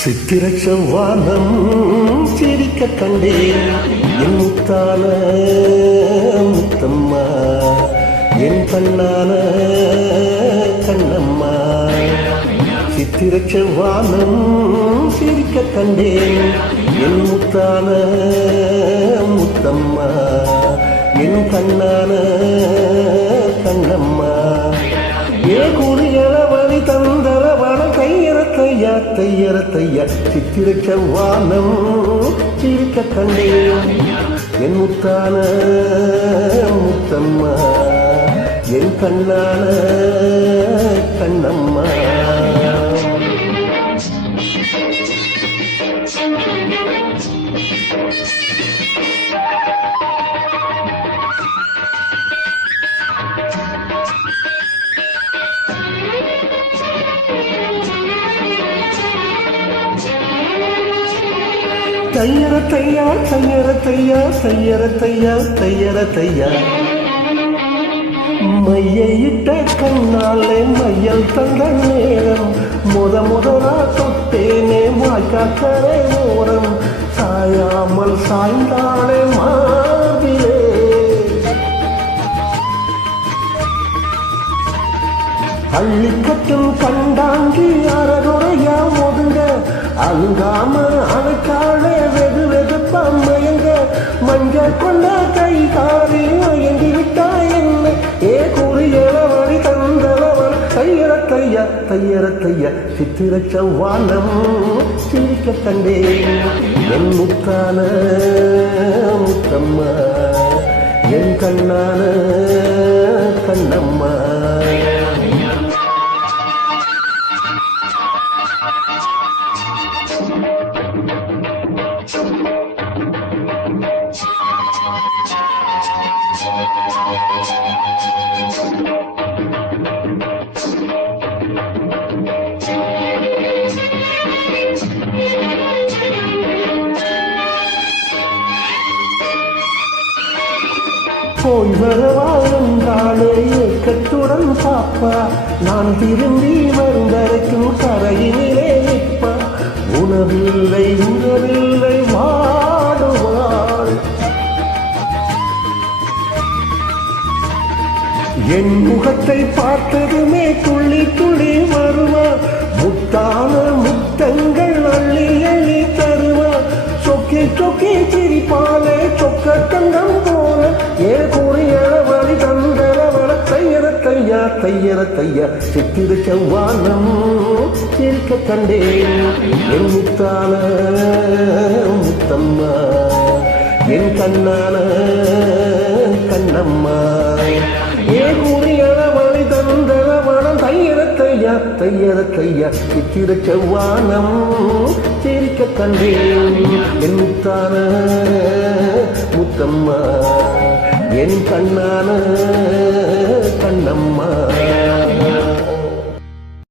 சித்திரை செவ்வானம் சிரிக்க கண்டேன் என் முத்தான முத்தம்மா, என் கண்ணான கண்ணம்மா. சித்திரை செவ்வானம் சிரிக்க கண்டேன் என் முத்தான முத்தம்மா, என் கண்ணான கண்ணம்மா. ஏ குறியளவழி தந்தரவன தையரத்தையா தையரத்தையா. சித்திரை செவ்வானம் சிரிக்க கண்டேன் என் முத்தான முத்தம்மா, என் கண்ணான கண்ணம்மா. தையரத்தையா தையரத்தையா தையரத்தையா தையரத்தையா. மையிட்ட கண்ணாலே மையல் தந்த நேரம் முதலா தொட்டேனே வாய்க்காக்கரை ஓரம். சாயாமல் சாய்ந்தாளே மார்பிலே, அள்ளிக்கட்டும் கண்டாங்கி அறகுறையா ஒதுங்க. அழுங்காம அழைக்காளே வெது வெதுப்பா மயங்க. மஞ்ச கொண்ட கை காரி மயங்கி விட்டா என்ன. ஏ குறியளவழி தந்தளவன் தையரத்தையா தையரத்தையா. சித்திரை செவ்வானம் சிரிக்க கண்டேன் என் முத்தான முத்தம்மா, என் கண்ணான கண்ணம்மா. போய் வரவாழ்ந்தாலே ஏக்கத்துடன் பாப்பா, நான் திரும்பி வரும் வரைக்கும் கரையினிலே நிற்பா. உணவில்லை உணவில்லை வாடுவாள், என் முகத்தை பார்த்ததுமே துள்ளி துள்ளி வருவார். முத்தான முத்தங்கள் அள்ளி அள்ளி தருவார். சொக்கி சொக்கி சிரிப்பாலே சொக்க தங்கம் போல. ஏ குறியளவழி தந்தரவள தையரத்தையா தையரத்தையா. சித்திரை செவ்வானம் சிரிக்க கண்டேன் என் முத்தான முத்தம்மா, என் கண்ணான கண்ணம்மா. ஏ குறியளவழி தந்தரவள தையரத்தையா தையரத்தையா. சித்திரை செவ்வானம் சிரிக்க கண்டேன் என் முத்தான முத்தம்மா, என் கண்ணான கண்ணம்மா.